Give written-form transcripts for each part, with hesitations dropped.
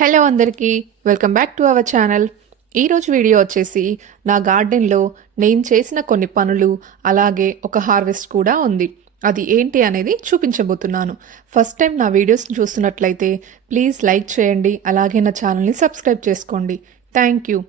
Hello అందరికీ welcome back to our channel. ఈరోజు video వచ్చేసి నా గార్డెన్లో నేను చేసిన కొన్ని పనులు అలాగే ఒక హార్వెస్ట్ కూడా ఉంది. అది ఏంటి అనేది చూపించబోతున్నాను. ఫస్ట్ టైం నా వీడియోస్ చూస్తున్నట్లయితే ప్లీజ్ లైక్ చేయండి, అలాగే నా ఛానల్ని సబ్స్క్రైబ్ చేసుకోండి. Thank you.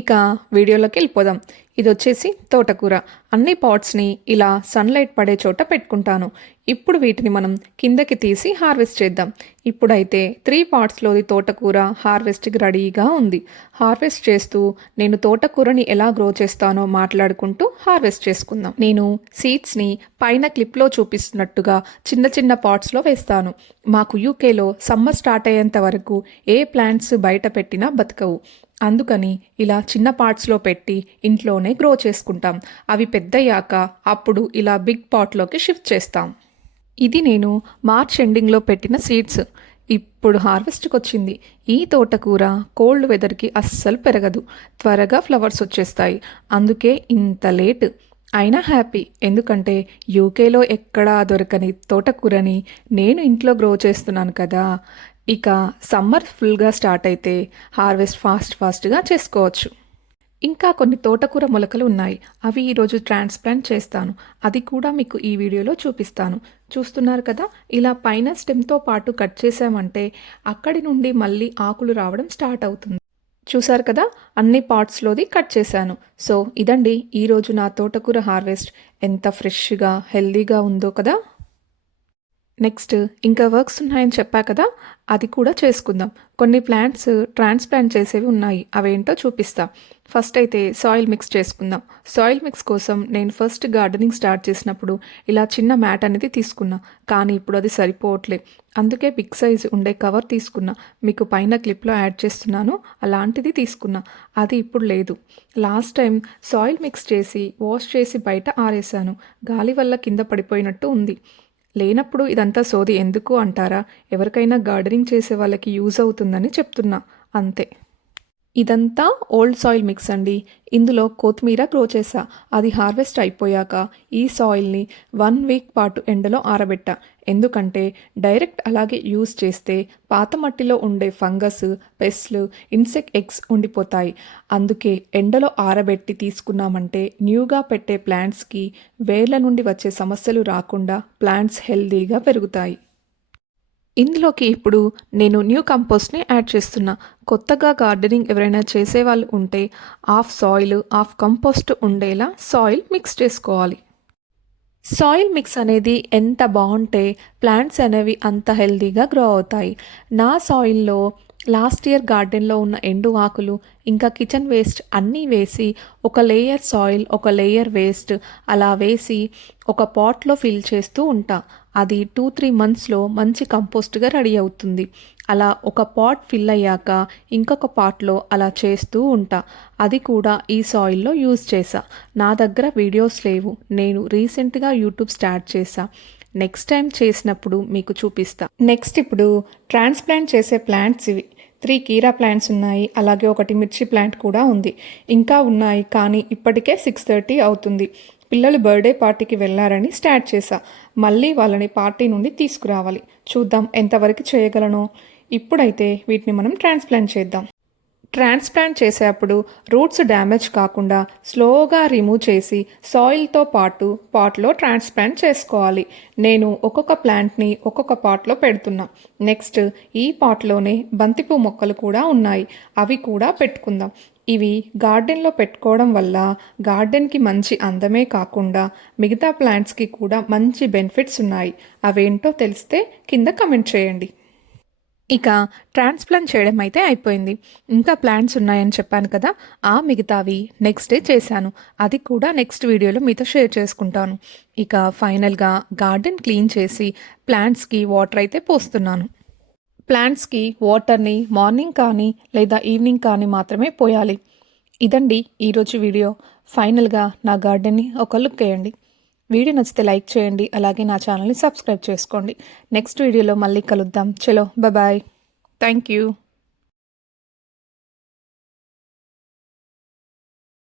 ఇక వీడియోలోకి వెళ్ళిపోదాం. ఇది వచ్చేసి తోటకూర. అన్ని పాట్స్ని ఇలా సన్లైట్ పడే చోట పెట్టుకుంటాను. ఇప్పుడు వీటిని మనం కిందకి తీసి హార్వెస్ట్ చేద్దాం. ఇప్పుడైతే 3 పాట్స్లోది తోటకూర హార్వెస్ట్కి రెడీగా ఉంది. హార్వెస్ట్ చేస్తూ నేను తోటకూరని ఎలా గ్రో చేస్తానో మాట్లాడుకుంటూ హార్వెస్ట్ చేసుకుందాం. నేను సీడ్స్ని పైన క్లిప్లో చూపిస్తున్నట్టుగా చిన్న చిన్న పాట్స్లో వేస్తాను. మాకు యూకేలో సమ్మర్ స్టార్ట్ అయ్యేంత వరకు ఏ ప్లాంట్స్ బయట పెట్టినా బతకవు. అందుకని ఇలా చిన్న పార్ట్స్లో పెట్టి ఇంట్లోనే గ్రో చేసుకుంటాం. అవి పెద్దయ్యాక అప్పుడు ఇలా బిగ్ పాట్లోకి షిఫ్ట్ చేస్తాం. ఇది నేను మార్చ్ ఎండింగ్లో పెట్టిన సీడ్స్. ఇప్పుడు హార్వెస్ట్కి వచ్చింది. ఈ తోటకూర కోల్డ్ వెదర్కి అస్సలు పెరగదు, త్వరగా ఫ్లవర్స్ వచ్చేస్తాయి. అందుకే ఇంత లేట్ అయినా హ్యాపీ. ఎందుకంటే యూకేలో ఎక్కడా దొరకని తోటకూరని నేను ఇంట్లో గ్రో చేస్తున్నాను కదా. ఇక సమ్మర్ ఫుల్గా స్టార్ట్ అయితే హార్వెస్ట్ ఫాస్ట్గా చేసుకోవచ్చు. ఇంకా కొన్ని తోటకూర మొలకలు ఉన్నాయి. అవి ఈరోజు ట్రాన్స్ప్లాంట్ చేస్తాను. అది కూడా మీకు ఈ వీడియోలో చూపిస్తాను. చూస్తున్నారు కదా, ఇలా పైన స్టెమ్తో పాటు కట్ చేసామంటే అక్కడి నుండి మళ్ళీ ఆకులు రావడం స్టార్ట్ అవుతుంది. చూసారు కదా, అన్ని పార్ట్స్లోది కట్ చేశాను. సో ఇదండి ఈరోజు నా తోటకూర హార్వెస్ట్. ఎంత ఫ్రెష్గా హెల్దీగా ఉందో కదా. నెక్స్ట్ ఇంకా వర్క్స్ ఉన్నాయని చెప్పా కదా, అది కూడా చేసుకుందాం. కొన్ని ప్లాంట్స్ ట్రాన్స్ప్లాంట్ చేసేవి ఉన్నాయి, అవేంటో చూపిస్తా. ఫస్ట్ అయితే సాయిల్ మిక్స్ చేసుకుందాం. సాయిల్ మిక్స్ కోసం నేను ఫస్ట్ గార్డెనింగ్ స్టార్ట్ చేసినప్పుడు ఇలా చిన్న మ్యాట్ అనేది తీసుకున్నా, కానీ ఇప్పుడు అది సరిపోవట్లే. అందుకే బిగ్ సైజ్ ఉండే కవర్ తీసుకున్నా. మీకు పైన క్లిప్లో యాడ్ చేస్తున్నాను, అలాంటిది తీసుకున్నా. అది ఇప్పుడు లేదు. లాస్ట్ టైం సాయిల్ మిక్స్ చేసి వాష్ చేసి బయట ఆరేసాను. గాలి వల్ల కింద పడిపోయినట్టు ఉంది. లేనప్పుడు ఇదంతా సోది ఎందుకు అంటారా? ఎవరికైనా గార్డెనింగ్ చేసే వాళ్ళకి యూజ్ అవుతుందని చెప్తున్నా, అంతే. ఇదంతా ఓల్డ్ సాయిల్ మిక్స్ అండి. ఇందులో కొత్తిమీర గ్రో చేసా. అది హార్వెస్ట్ అయిపోయాక ఈ సాయిల్ని 1 వీక్ పాటు ఎండలో ఆరబెట్టా. ఎందుకంటే డైరెక్ట్ అలాగే యూజ్ చేస్తే పాత మట్టిలో ఉండే ఫంగస్, పెస్ట్లు, ఇన్సెక్ట్ ఎగ్స్ ఉండిపోతాయి. అందుకే ఎండలో ఆరబెట్టి తీసుకున్నామంటే న్యూగా పెట్టే ప్లాంట్స్కి వేర్ల నుండి వచ్చే సమస్యలు రాకుండా ప్లాంట్స్ హెల్దీగా పెరుగుతాయి. ఇందులోకి ఇప్పుడు నేను న్యూ కంపోస్ట్ని యాడ్ చేస్తున్నా. కొత్తగా గార్డెనింగ్ ఎవరైనా చేసేవాళ్ళు ఉంటే హాఫ్ సాయిల్ హాఫ్ కంపోస్ట్ ఉండేలా సాయిల్ మిక్స్ చేసుకోవాలి. సాయిల్ మిక్స్ అనేది ఎంత బాగుంటే ప్లాంట్స్ అనేవి అంత హెల్దీగా గ్రో అవుతాయి. నా సాయిల్లో లాస్ట్ ఇయర్ గార్డెన్లో ఉన్న ఎండు ఆకులు ఇంకా కిచెన్ వేస్ట్ అన్నీ వేసి ఒక లేయర్ సాయిల్ ఒక లేయర్ వేస్ట్ అలా వేసి ఒక పాట్లో ఫిల్ చేస్తూ ఉంటా. అది 2-3 మంత్స్లో మంచి కంపోస్ట్గా రెడీ అవుతుంది. అలా ఒక పాట్ ఫిల్ అయ్యాక ఇంకొక పాట్లో అలా చేస్తూ ఉంటా. అది కూడా ఈ సాయిల్లో యూజ్ చేసా. నా దగ్గర వీడియోస్ లేవు, నేను రీసెంట్గా యూట్యూబ్ స్టార్ట్ చేసా. నెక్స్ట్ టైం చేసినప్పుడు మీకు చూపిస్తా. నెక్స్ట్ ఇప్పుడు ట్రాన్స్ప్లాంట్ చేసే ప్లాంట్స్ ఇవి. 3 కీరా ప్లాంట్స్ ఉన్నాయి, అలాగే ఒకటి మిర్చి ప్లాంట్ కూడా ఉంది. ఇంకా ఉన్నాయి, కానీ ఇప్పటికే 6:30 అవుతుంది. పిల్లలు బర్త్డే పార్టీకి వెళ్ళారని స్టార్ట్ చేశా. మళ్ళీ వాళ్ళని పార్టీ నుండి తీసుకురావాలి. చూద్దాం ఎంతవరకు చేయగలను. ఇప్పుడైతే వీటిని మనం ట్రాన్స్ప్లాంట్ చేద్దాం. ట్రాన్స్ప్లాంట్ చేసేటప్పుడు రూట్స్ డ్యామేజ్ కాకుండా స్లోగా రిమూవ్ చేసి సాయిల్తో పాటు పాట్లో ట్రాన్స్ప్లాంట్ చేసుకోవాలి. నేను ఒక్కొక్క ప్లాంట్ని ఒక్కొక్క పాట్లో పెడుతున్నా. నెక్స్ట్ ఈ పాట్లోనే బంతిపూ మొక్కలు కూడా ఉన్నాయి, అవి కూడా పెట్టుకుందాం. ఇవి గార్డెన్లో పెట్టుకోవడం వల్ల గార్డెన్కి మంచి అందమే కాకుండా మిగతా ప్లాంట్స్కి కూడా మంచి బెనిఫిట్స్ ఉన్నాయి. అవేంటో తెలిస్తే కింద కమెంట్ చేయండి. ఇక ట్రాన్స్ప్లాంట్ చేయడం అయితే అయిపోయింది. ఇంకా ప్లాంట్స్ ఉన్నాయని చెప్పాను కదా, ఆ మిగతావి నెక్స్ట్ డే చేశాను. అది కూడా నెక్స్ట్ వీడియోలో మీతో షేర్ చేసుకుంటాను. ఇక ఫైనల్గా గార్డెన్ క్లీన్ చేసి ప్లాంట్స్కి వాటర్ అయితే పోస్తున్నాను. ప్లాంట్స్కి వాటర్ని మార్నింగ్ కానీ లేదా ఈవినింగ్ కానీ మాత్రమే పోయాలి. ఇదండి ఈరోజు వీడియో. ఫైనల్గా నా గార్డెన్ని ఒక లుక్ వేయండి. వీడియో నచ్చితే లైక్ చేయండి, అలాగే నా ఛానల్ని సబ్స్క్రైబ్ చేసుకోండి. నెక్స్ట్ వీడియోలో మళ్ళీ కలుద్దాం. చలో బాయ్. Thank you.